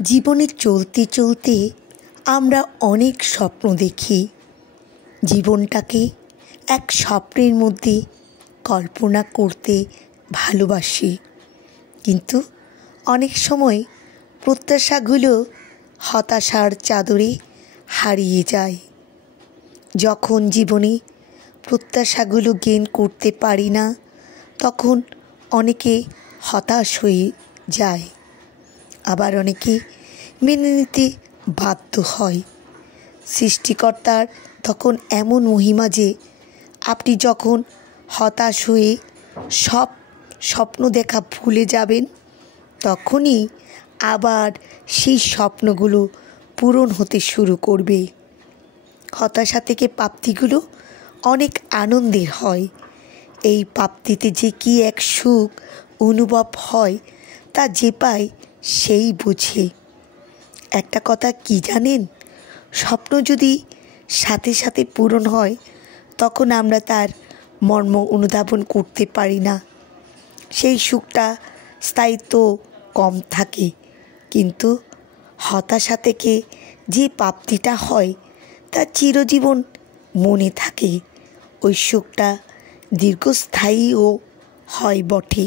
জীবনে চলতে চলতে আমরা অনেক স্বপ্ন দেখি। জীবনটাকে এক স্বপ্নের মধ্যে কল্পনা করতে ভালোবাসি, কিন্তু অনেক সময় প্রত্যাশাগুলো হতাশার চাদরে হারিয়ে যায়। যখন জীবনে প্রত্যাশাগুলো গেইন করতে পারি না, তখন অনেকে হতাশ হয়ে যায়, আবার অনেকে মেনে নিতে বাধ্য হয়। সৃষ্টিকর্তার তখন এমন মহিমা যে আপনি যখন হতাশ হয়ে সব স্বপ্ন দেখা ভুলে যাবেন, তখনই আবার সেই স্বপ্নগুলো পূরণ হতে শুরু করবে। হতাশা থেকে প্রাপ্তিগুলো অনেক আনন্দের হয়। এই প্রাপ্তিতে যে কি এক সুখ অনুভব হয়, তা যে পায় সেই বোঝে। একটা কথা কি জানেন, স্বপ্ন যদি সাথে সাথে পূরণ হয়, তখন আমরা তার মর্ম অনুধাবন করতে পারি না। সেই সুখটা স্থায়িত্ব কম থাকে, কিন্তু হতাশা থেকে যে প্রাপ্তিটা হয় তা চিরজীবন মনে থাকে। ওই সুখটা দীর্ঘস্থায়ীও হয় বটে।